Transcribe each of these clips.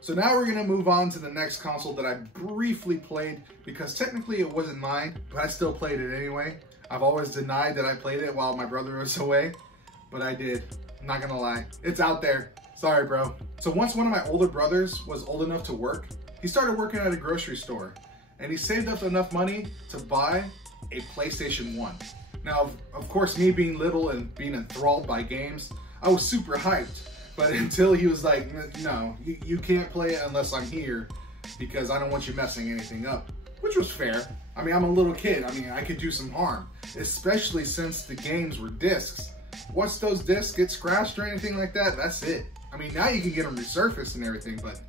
So now we're gonna move on to the next console that I briefly played, because technically it wasn't mine, but I still played it anyway. I've always denied that I played it while my brother was away, but I did. I'm not gonna lie. It's out there. Sorry, bro. So once one of my older brothers was old enough to work, he started working at a grocery store, and he saved up enough money to buy a PlayStation 1. Now, of course, me being little and being enthralled by games, I was super hyped. But until he was like, no, you can't play it unless I'm here, because I don't want you messing anything up, which was fair. I mean, I'm a little kid. I mean, I could do some harm, especially since the games were discs. Once those discs get scratched or anything like that, that's it. I mean, now you can get them resurfaced and everything, but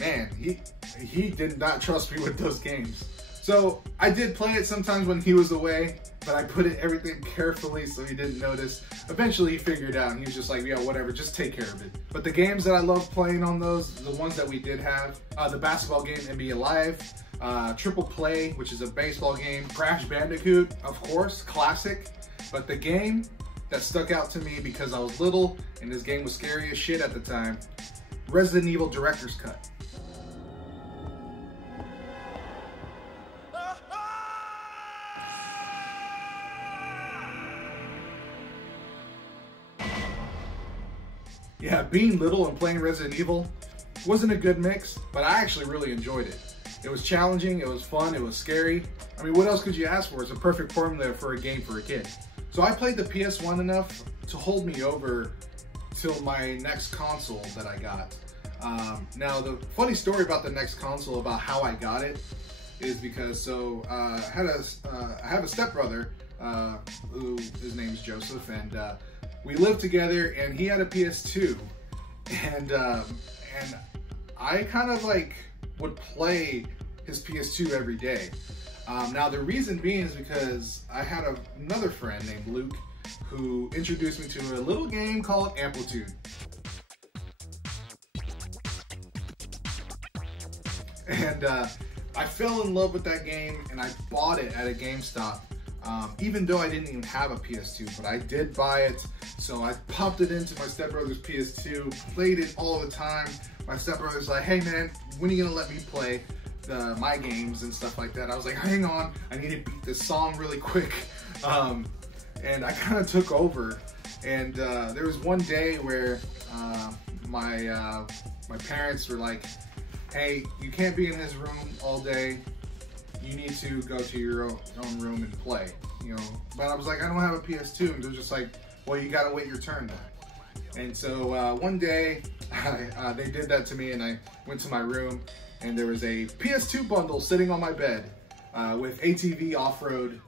man, he did not trust me with those games. So I did play it sometimes when he was away, but I put everything carefully so he didn't notice. Eventually he figured it out and he was just like, yeah, whatever, just take care of it. But the games that I love playing on those, the ones that we did have, the basketball game, NBA Live, Triple Play, which is a baseball game, Crash Bandicoot, of course, classic. But the game that stuck out to me because I was little and this game was scary as shit at the time, Resident Evil Director's Cut. Yeah, being little and playing Resident Evil wasn't a good mix, but I actually really enjoyed it. It was challenging, it was fun, it was scary. I mean, what else could you ask for? It's a perfect formula for a game for a kid. So I played the PS1 enough to hold me over till my next console that I got. Now, the funny story about the next console, about how I got it, is because, I have a stepbrother, who, his name's Joseph, and we lived together, and he had a PS2, and I kind of like would play his PS2 every day. Now the reason being is because I had another friend named Luke who introduced me to a little game called Amplitude. And I fell in love with that game, and I bought it at a GameStop. Even though I didn't even have a PS2, but I did buy it. So I popped it into my stepbrother's PS2, played it all the time. My stepbrother's like, hey man, when are you gonna let me play my games and stuff like that? I was like, hang on, I need to beat this song really quick. And I kind of took over. And there was one day where my parents were like, hey, you can't be in his room all day. You need to go to your own room and play, you know. But I was like, I don't have a PS2, and they're just like, well, you gotta wait your turn then. And so one day, they did that to me, and I went to my room, and there was a PS2 bundle sitting on my bed with ATV Off-Road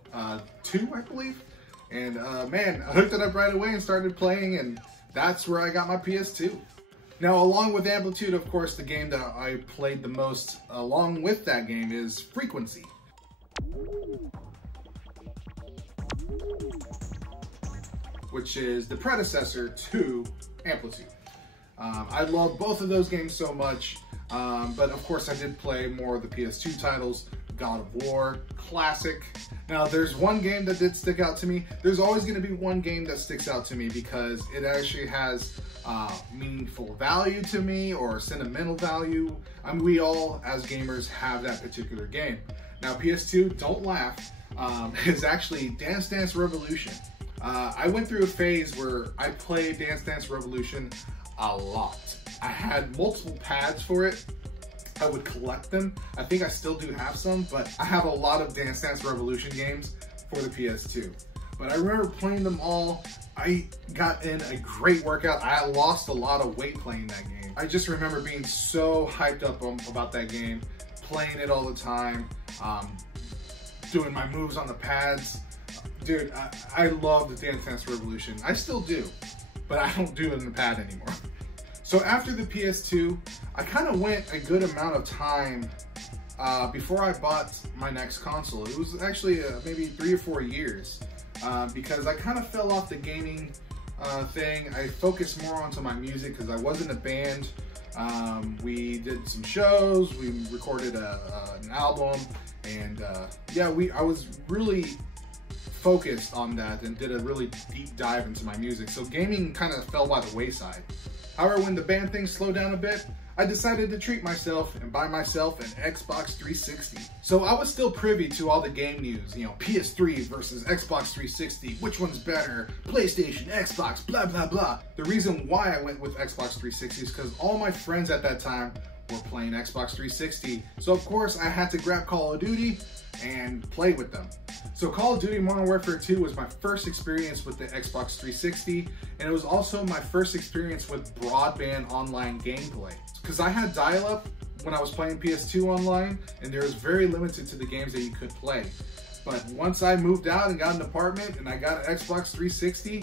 2, I believe. And man, I hooked it up right away and started playing, and that's where I got my PS2. Now, along with Amplitude, of course, the game that I played the most along with that game is Frequency. Which is the predecessor to Amplitude. I love both of those games so much, but of course I did play more of the PS2 titles. God of War, classic. Now there's one game that did stick out to me. There's always going to be one game that sticks out to me because it actually has meaningful value to me, or sentimental value. I mean, we all as gamers have that particular game. Now PS2, don't laugh, is actually Dance Dance Revolution. I went through a phase where I played Dance Dance Revolution a lot. I had multiple pads for it. I would collect them. I think I still do have some, but I have a lot of Dance Dance Revolution games for the PS2. But I remember playing them all. I got in a great workout. I lost a lot of weight playing that game. I just remember being so hyped up about that game, playing it all the time, doing my moves on the pads. Dude, I love the Dance Dance Revolution. I still do, but I don't do it in the pad anymore. So after the PS2, I kind of went a good amount of time before I bought my next console. It was actually maybe 3 or 4 years because I kind of fell off the gaming thing. I focused more onto my music because I was in a band. We did some shows, we recorded an album, and yeah, I was really focused on that and did a really deep dive into my music. So gaming kind of fell by the wayside. However, when the band thing slowed down a bit, I decided to treat myself and buy myself an Xbox 360. So I was still privy to all the game news, you know, PS3 versus Xbox 360, which one's better, PlayStation, Xbox, blah, blah, blah. The reason why I went with Xbox 360 is because all my friends at that time were playing Xbox 360. So of course I had to grab Call of Duty and play with them. So Call of Duty Modern Warfare 2 was my first experience with the Xbox 360, and it was also my first experience with broadband online gameplay. Because I had dial-up when I was playing PS2 online, and there was very limited to the games that you could play. But once I moved out and got an apartment and I got an Xbox 360,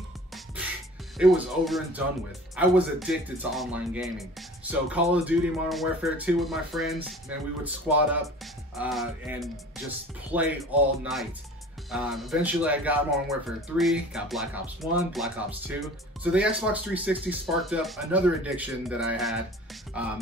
it was over and done with. I was addicted to online gaming. So Call of Duty Modern Warfare 2 with my friends, man, we would squad up and just play all night. Eventually I got Modern Warfare 3, got Black Ops 1, Black Ops 2. So the Xbox 360 sparked up another addiction that I had.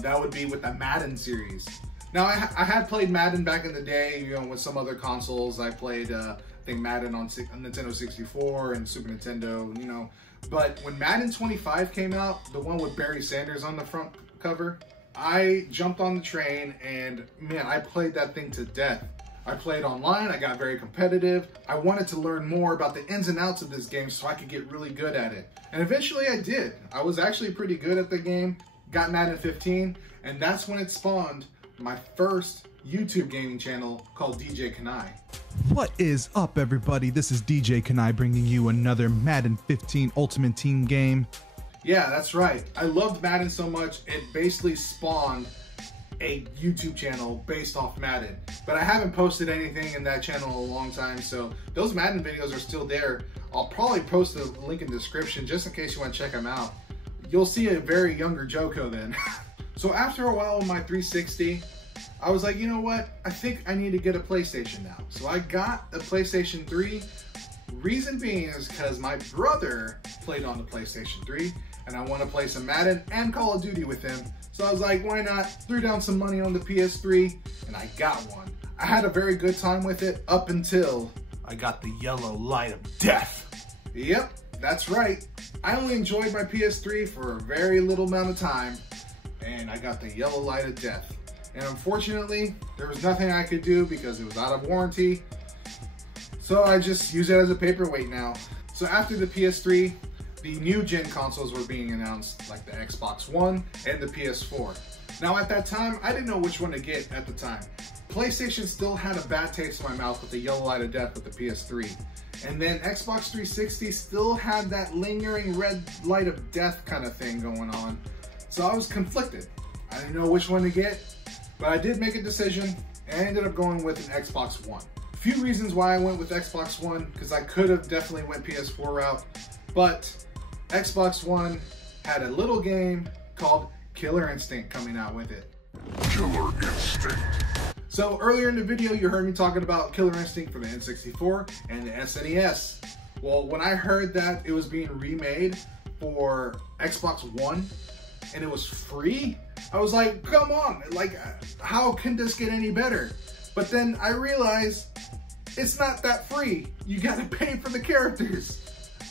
That would be with the Madden series. Now I had played Madden back in the day, you know, with some other consoles. I played, I think Madden on Nintendo 64 and Super Nintendo, you know. But when Madden 25 came out, the one with Barry Sanders on the front cover, I jumped on the train and man, I played that thing to death. I played online, I got very competitive. I wanted to learn more about the ins and outs of this game so I could get really good at it. And eventually I did. I was actually pretty good at the game, got Madden 15, and that's when it spawned my first YouTube gaming channel called DJ Kanai. What is up, everybody? This is DJ Kanai bringing you another Madden 15 Ultimate Team game. Yeah, that's right. I loved Madden so much, it basically spawned a YouTube channel based off Madden. But I haven't posted anything in that channel in a long time, so those Madden videos are still there. I'll probably post a link in the description just in case you want to check them out. You'll see a very younger JoCo then. So after a while with my 360, I was like, you know what? I think I need to get a PlayStation now. So I got a PlayStation 3. Reason being is because my brother played on the PlayStation 3 and I want to play some Madden and Call of Duty with him. So I was like, why not? Threw down some money on the PS3 and I got one. I had a very good time with it up until I got the yellow light of death. Yep, that's right. I only enjoyed my PS3 for a very little amount of time and I got the yellow light of death. And unfortunately, there was nothing I could do because it was out of warranty. So I just use it as a paperweight now. So after the PS3, the new gen consoles were being announced, like the Xbox One and the PS4. Now at that time, I didn't know which one to get at the time. PlayStation still had a bad taste in my mouth with the yellow light of death with the PS3. And then Xbox 360 still had that lingering red light of death kind of thing going on. So I was conflicted. I didn't know which one to get, but I did make a decision and I ended up going with an Xbox One. A few reasons why I went with Xbox One, because I could have definitely went PS4 route, but Xbox One had a little game called Killer Instinct coming out with it. Killer Instinct. So earlier in the video, you heard me talking about Killer Instinct for the N64 and the SNES. Well, when I heard that it was being remade for Xbox One and it was free, I was like, come on, like, how can this get any better? But then I realized it's not that free. You gotta pay for the characters.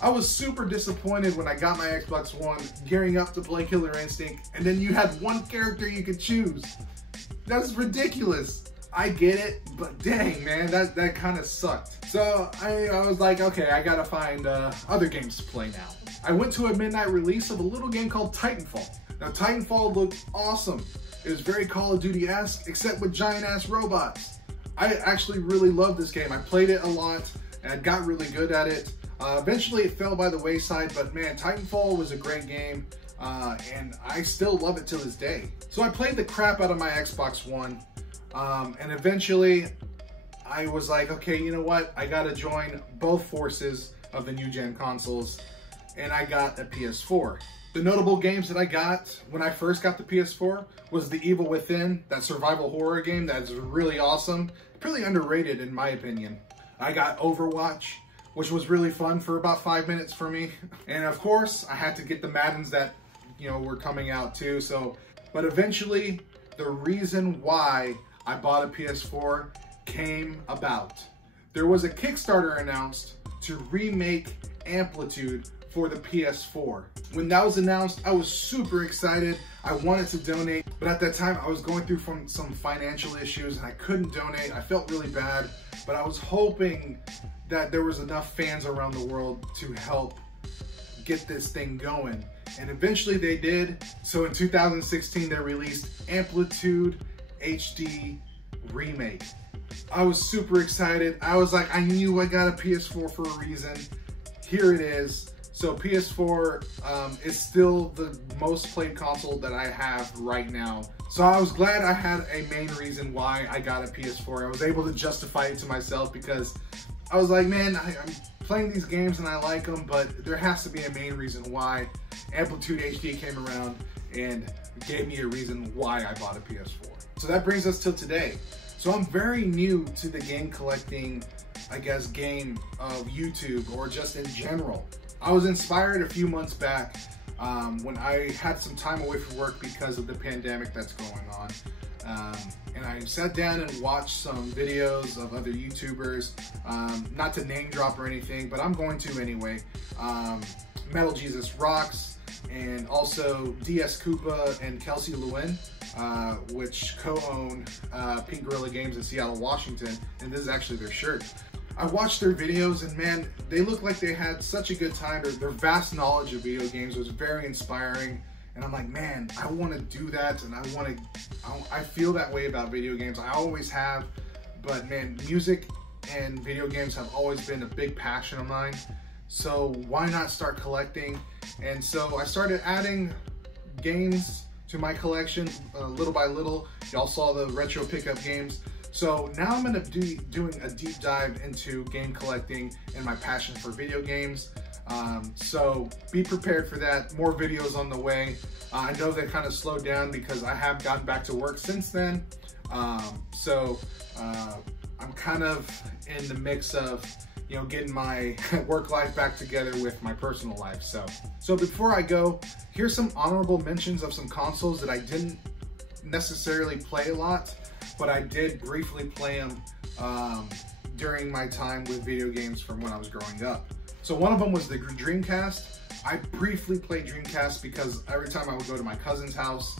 I was super disappointed when I got my Xbox One gearing up to play Killer Instinct, and then you had one character you could choose. That's ridiculous. I get it, but dang, man, that kind of sucked. So I was like, okay, I gotta find other games to play now. I went to a midnight release of a little game called Titanfall. Now Titanfall looked awesome. It was very Call of Duty-esque, except with giant-ass robots. I actually really loved this game. I played it a lot, and I got really good at it. Eventually it fell by the wayside, but man, Titanfall was a great game, and I still love it till this day. So I played the crap out of my Xbox One, and eventually I was like, okay, you know what? I gotta join both forces of the new gen consoles, and I got a PS4. The notable games that I got when I first got the PS4 was The Evil Within, that survival horror game that's really awesome, pretty underrated in my opinion. I got Overwatch, which was really fun for about 5 minutes for me. And of course, I had to get the Maddens that, you know, were coming out too. So, but eventually, the reason why I bought a PS4 came about. There was a Kickstarter announced to remake Amplitude for the PS4. When that was announced, I was super excited. I wanted to donate, but at that time I was going through some financial issues and I couldn't donate. I felt really bad, but I was hoping that there was enough fans around the world to help get this thing going. And eventually they did. So in 2016, they released Amplitude HD Remake. I was super excited. I was like, I knew I got a PS4 for a reason. Here it is. So PS4 is still the most played console that I have right now. So I was glad I had a main reason why I got a PS4. I was able to justify it to myself because I was like, man, I'm playing these games and I like them, but there has to be a main reason why Amplitude HD came around and gave me a reason why I bought a PS4. So that brings us to today. So I'm very new to the game collecting, I guess, game of YouTube or just in general. I was inspired a few months back when I had some time away from work because of the pandemic that's going on. And I sat down and watched some videos of other YouTubers, not to name drop or anything, but I'm going to anyway. Metal Jesus Rocks, and also DS Koopa and Kelsey Lewin, which co-own Pink Gorilla Games in Seattle, Washington, and this is actually their shirt. I watched their videos and man, they look like they had such a good time. Their vast knowledge of video games was very inspiring. And I'm like, man, I want to do that, and I feel that way about video games. I always have, but man, music and video games have always been a big passion of mine. So why not start collecting? And so I started adding games to my collection little by little. Y'all saw the retro pickup games. So now I'm going to be doing a deep dive into game collecting and my passion for video games. So be prepared for that. More videos on the way. I know they kind of slowed down because I have gotten back to work since then. So I'm kind of in the mix of, you know, getting my work life back together with my personal life. So before I go, here's some honorable mentions of some consoles that I didn't necessarily play a lot, but I did briefly play them during my time with video games from when I was growing up. So one of them was the Dreamcast. I briefly played Dreamcast because every time I would go to my cousin's house,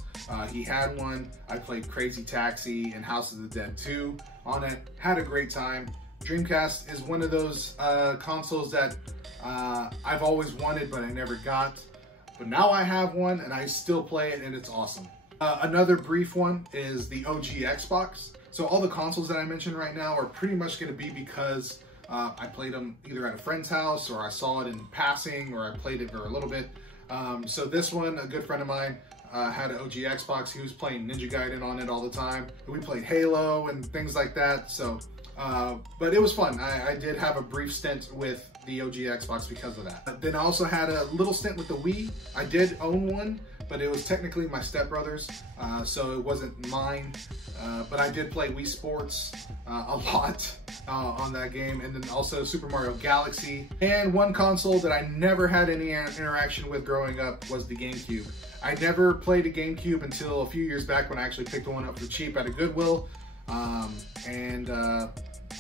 he had one. I played Crazy Taxi and House of the Dead 2 on it. Had a great time. Dreamcast is one of those consoles that I've always wanted, but I never got. But now I have one and I still play it and it's awesome. Another brief one is the OG Xbox. So all the consoles that I mentioned right now are pretty much going to be because I played them either at a friend's house or I saw it in passing or I played it for a little bit. So this one, a good friend of mine had an OG Xbox. He was playing Ninja Gaiden on it all the time. We played Halo and things like that. So, but it was fun. I did have a brief stint with the OG Xbox because of that. Then I also had a little stint with the Wii. I did own one, but it was technically my stepbrother's, so it wasn't mine. But I did play Wii Sports a lot on that game, and then also Super Mario Galaxy. And one console that I never had any interaction with growing up was the GameCube. I never played a GameCube until a few years back when I actually picked one up for cheap at a Goodwill.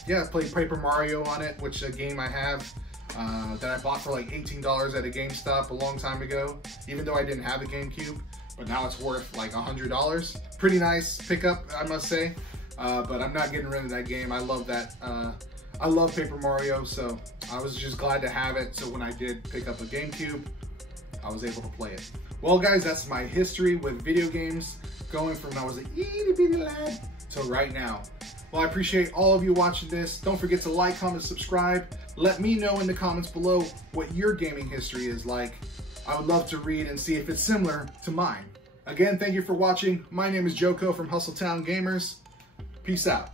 Yeah, I played Paper Mario on it, which is a game I have. That I bought for like $18 at a GameStop a long time ago, even though I didn't have a GameCube, but now it's worth like $100. Pretty nice pickup, I must say, but I'm not getting rid of that game. I love that. I love Paper Mario, so I was just glad to have it. So when I did pick up a GameCube, I was able to play it. Well guys, that's my history with video games, going from when I was an itty bitty lad to right now. Well, I appreciate all of you watching this. Don't forget to like, comment, subscribe. Let me know in the comments below what your gaming history is like. I would love to read and see if it's similar to mine. Again, thank you for watching. My name is JoCo from Hustletown Gamers. Peace out.